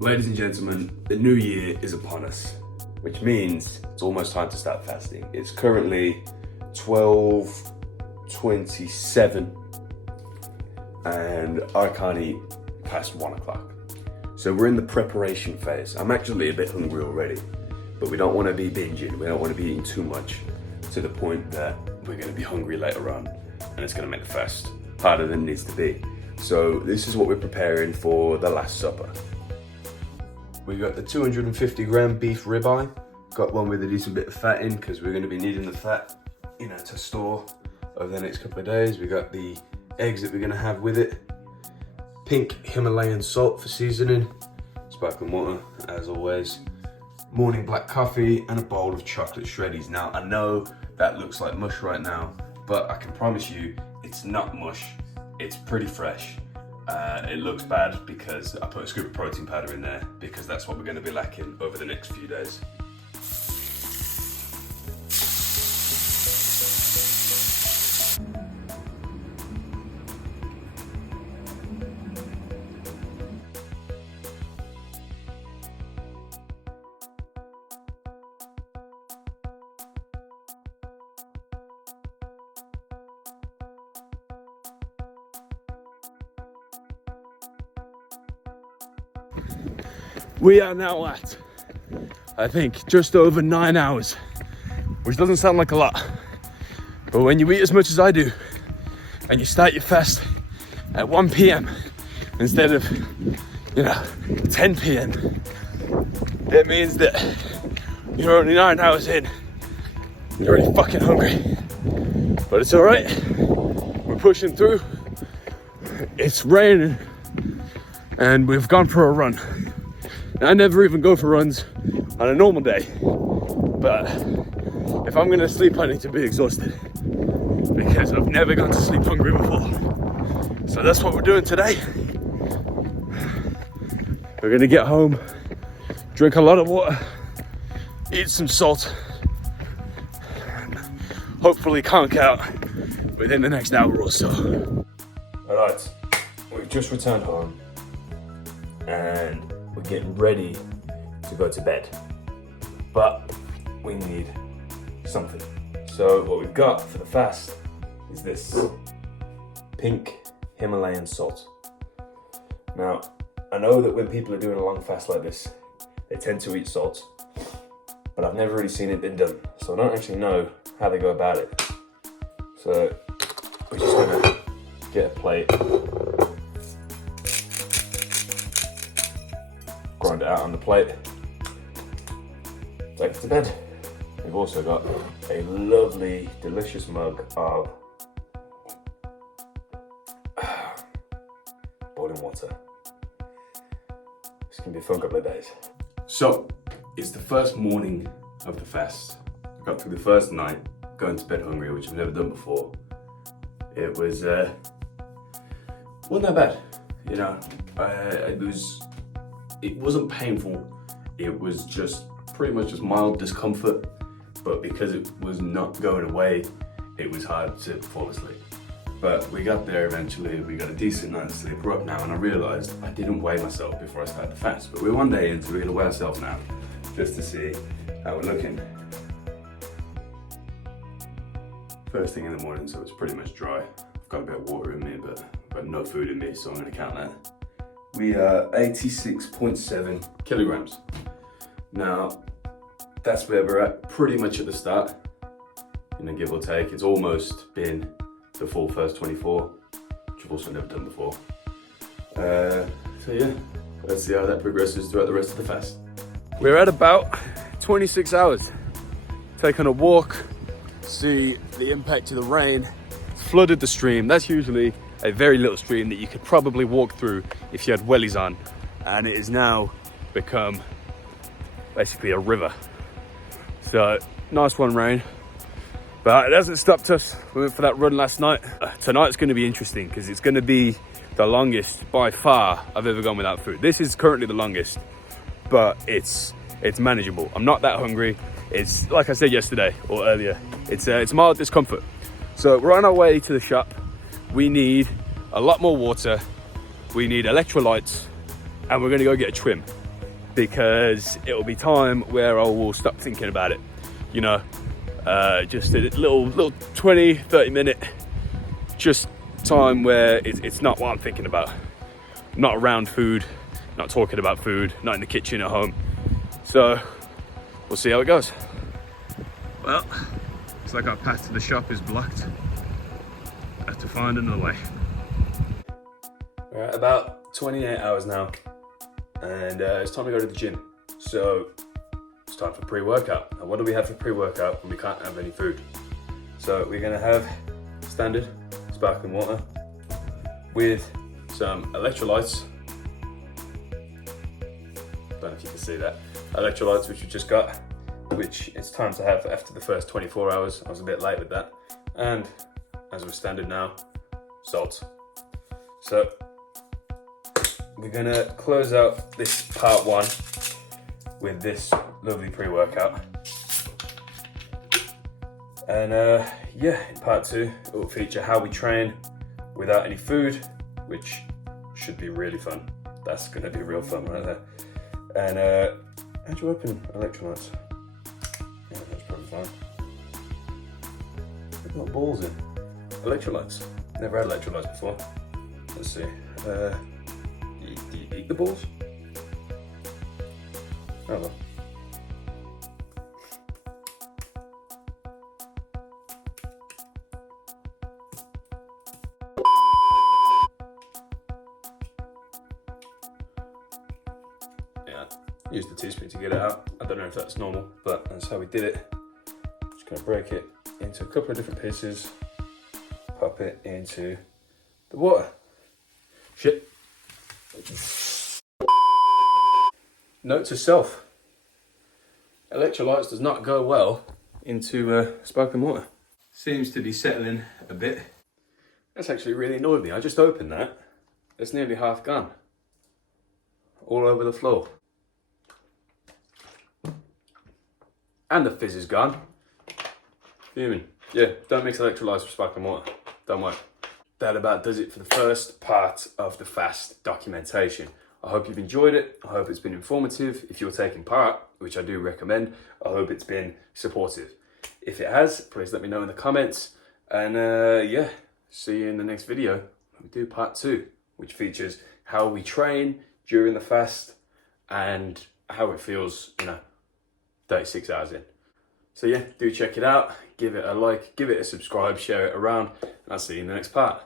Ladies and gentlemen, the new year is upon us, which means it's almost time to start fasting. It's currently 12:27 and I can't eat past 1 o'clock. So we're in the preparation phase. I'm actually a bit hungry already, but we don't want to be binging. We don't want to be eating too much to the point that we're going to be hungry later on and it's going to make the fast harder than it needs to be. So this is what we're preparing for the Last Supper. We got the 250 gram beef ribeye. Got one with a decent bit of fat in because we're going to be needing the fat, to store over the next couple of days. We got the eggs that we're going to have with it. Pink Himalayan salt for seasoning. Sparkling water, as always. Morning black coffee and a bowl of chocolate shreddies. Now, I know that looks like mush right now, but I can promise you it's not mush. It's pretty fresh. It looks bad because I put a scoop of protein powder in there because that's what we're going to be lacking over the next few days. We are now at, I think, just over 9 hours, which doesn't sound like a lot, but when you eat as much as I do and you start your fast at 1 p.m. instead of 10 p.m. it means that you're only 9 hours in, you're already fucking hungry, but it's all right. We're pushing through. It's raining and we've gone for a run. I never even go for runs on a normal day, but if I'm gonna sleep, I need to be exhausted because I've never gone to sleep hungry before. So that's what we're doing today. We're gonna get home, drink a lot of water, eat some salt, and hopefully conk out within the next hour or so. All right, we've just returned home and we're getting ready to go to bed, but we need something. So what we've got for the fast is this pink Himalayan salt. Now, I know that when people are doing a long fast like this, they tend to eat salt, but I've never really seen it been done, so I don't actually know how they go about it. So we're just gonna get a plate, grind it out on the plate, take it to bed. We've also got a lovely, delicious mug of boiling water. It's gonna be a fun couple of days. So, it's the first morning of the fast. I got through the first night going to bed hungry, which I've never done before. It was, wasn't that bad, it wasn't painful, it was just pretty much just mild discomfort, but because it was not going away, it was hard to fall asleep. But we got there eventually, we got a decent night's sleep. We're up now and I realised I didn't weigh myself before I started the fast, but we're one day in, so we're gonna weigh ourselves now, just to see how we're looking. First thing in the morning, so it's pretty much dry. I've got a bit of water in me, but I've got no food in me, so I'm gonna count that. We are 86.7 kilograms. Now, that's where we're at pretty much at the start. Give or take. It's almost been the full first 24, which I've also never done before. So yeah, let's see how that progresses throughout the rest of the fast. We're at about 26 hours. Taking a walk, see the impact of the rain. It's flooded the stream. That's usually a very little stream that you could probably walk through if you had wellies on, and it has now become basically a river. So nice one, rain, but it hasn't stopped us. We went for that run last night. Tonight's going to be interesting because it's going to be the longest by far I've ever gone without food. This is currently the longest, but it's manageable. I'm not that hungry. It's like I said yesterday or earlier, it's mild discomfort. So we're on our way to the shop. We need a lot more water, we need electrolytes, and we're gonna go get a trim. because it will be time where I will stop thinking about it. You know, just a little 20, 30 minute just time where it's not what I'm thinking about. I'm not around food, not talking about food, not in the kitchen at home. So we'll see how it goes. Well, looks like our path to the shop is blocked. I have to find another way. We're at about 28 hours now, and it's time to go to the gym. So it's time for pre-workout. And what do we have for pre-workout when we can't have any food? So we're gonna have standard sparkling water with some electrolytes. Don't know if you can see that. Electrolytes, which we just got, which it's time to have after the first 24 hours. I was a bit late with that. And as we're standard now, salt. So we're gonna close out this part one with this lovely pre-workout. And yeah, in part two, it will feature how we train without any food, which should be really fun. That's gonna be real fun right there. And how do you open electrolytes? Yeah, that's probably fine. I've got balls in. Electrolytes. Never had electrolytes before. Let's see. Do you eat the balls? Oh well. Yeah, use the teaspoon to get it out. I don't know if that's normal, but that's how we did it. Just gonna break it into a couple of different pieces, pop it into the water. Shit. Note to self, electrolytes does not go well into sparkling water. Seems to be settling a bit. That's actually really annoyed me. I just opened that. It's nearly half gone. All over the floor. And the fizz is gone. Fuming. Yeah, don't mix electrolytes with sparkling water. Don't work. That about does it for the first part of the fast documentation. I hope you've enjoyed it. I hope it's been informative. If you're taking part, which I do recommend, I hope it's been supportive. If it has, please let me know in the comments. And yeah, see you in the next video. We do part two, which features how we train during the fast and how it feels, 36 hours in. So yeah, do check it out. Give it a like, give it a subscribe, share it around, and I'll see you in the next part.